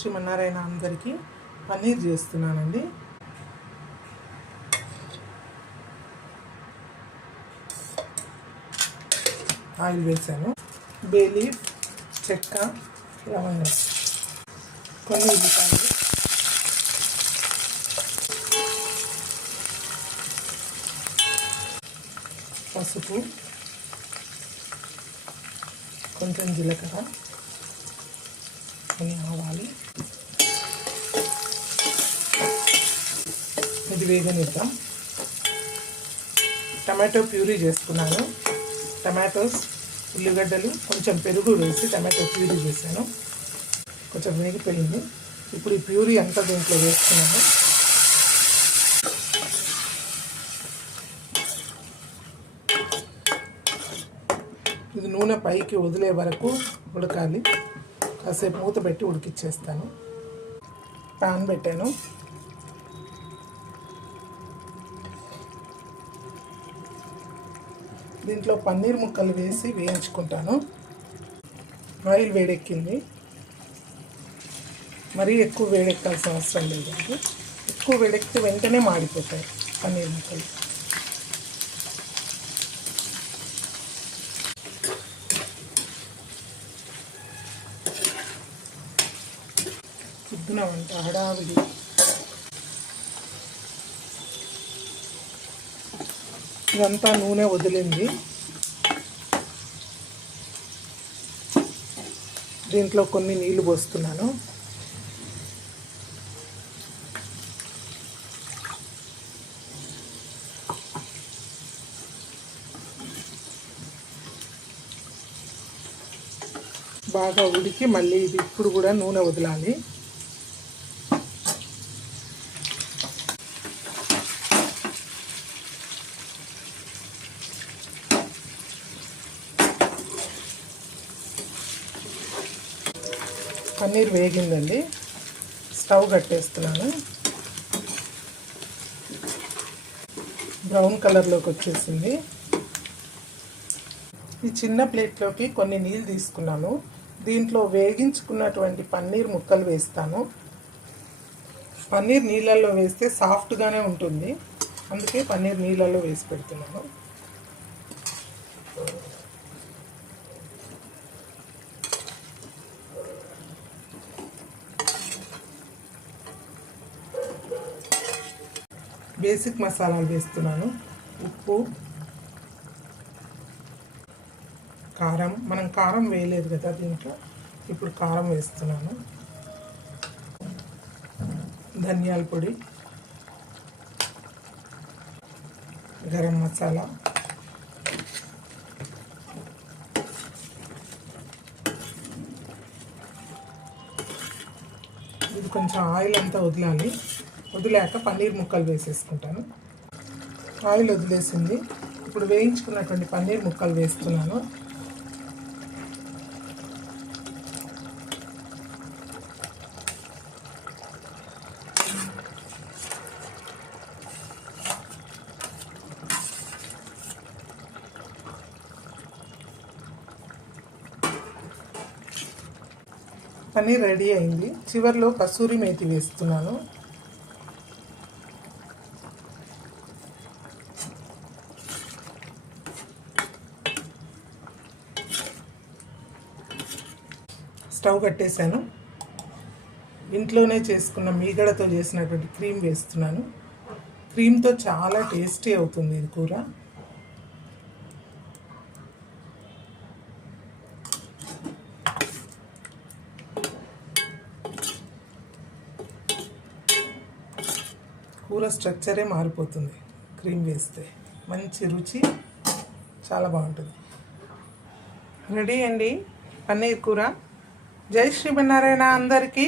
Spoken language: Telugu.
శ్రీమన్నారాయణ అందరికీ పన్నీర్ చేస్తున్నానండి. ఆయిల్ వేసాను, బే లీఫ్, చెక్క, లవంగం, కొన్ని ఉల్లిపాయలు, పసుపు, కొంచెం జీలకర్ర, కొన్ని ఆవాలు. ఇది వేగనిద్దాం. టమాటో ప్యూరీ చేసుకున్నాను. టమాటోస్, ఉల్లిగడ్డలు, కొంచెం పెరుగు వేసి టమాటో ప్యూరీ చేశాను. కొంచెం వేగిపోయింది. ఇప్పుడు ఈ ప్యూరీ అంతా దీంట్లో వేసుకున్నాను. ఇది నూనె పైకి వదిలే వరకు ఉడకాలి. కాసేపు మూత పెట్టి ఉడికిచ్చేస్తాను. పాన్ పెట్టాను. దీంట్లో పన్నీర్ ముక్కలు వేసి వేయించుకుంటాను. ఆయిల్ వేడెక్కింది. మరీ ఎక్కువ వేడెక్కాల్సిన అవసరం లేదండి. ఎక్కువ వేడెక్కితే వెంటనే మాడిపోతాయి పన్నీర్ ముక్కలు. పొద్దున వంట హడావిడి. ఇదంతా నూనె వదిలింది. దీంట్లో కొన్ని నీళ్లు పోస్తున్నాను. బాగా ఉడికి మళ్ళీ ఇది ఇప్పుడు కూడా నూనె వదలాలి. పన్నీర్ వేగిందండి. స్టవ్ కట్టేస్తున్నాను. బ్రౌన్ కలర్లోకి వచ్చేసింది. ఈ చిన్న ప్లేట్లోకి కొన్ని నీళ్ళు తీసుకున్నాను. దీంట్లో వేగించుకున్నటువంటి పన్నీర్ ముక్కలు వేస్తాను. పన్నీర్ నీళ్ళల్లో వేస్తే సాఫ్ట్గానే ఉంటుంది, అందుకే పన్నీర్ నీళ్ళల్లో వేసి పెడుతున్నాను. బేసిక్ మసాలాలు వేస్తున్నాను. ఉప్పు, కారం. మనం కారం వేయలేదు కదా దీంట్లో, ఇప్పుడు కారం వేస్తున్నాను. ధనియాల పొడి, గరం మసాలా, ఇది కొంచెం ఆయిల్ అంతా వదలాలి. వదిలాక పన్నీర్ ముక్కలు వేసేసుకుంటాను. ఆయిల్ వదిలేసింది. ఇప్పుడు వేయించుకున్నటువంటి పన్నీర్ ముక్కలు వేస్తున్నాను. పన్నీర్ రెడీ అయింది. చివరిలో కసూరి మేతి వేస్తున్నాను. స్టవ్ కట్టేశాను. ఇంట్లోనే చేసుకున్న మీగడతో చేసినటువంటి క్రీమ్ వేస్తున్నాను. క్రీమ్తో చాలా టేస్టీ అవుతుంది ఇది కూర. కూర స్ట్రక్చరే మారిపోతుంది క్రీమ్ వేస్తే. మంచి రుచి, చాలా బాగుంటుంది. రెడీ అండి పన్నీర్ కూర. జై శ్రీమన్నారాయణ అందరికీ.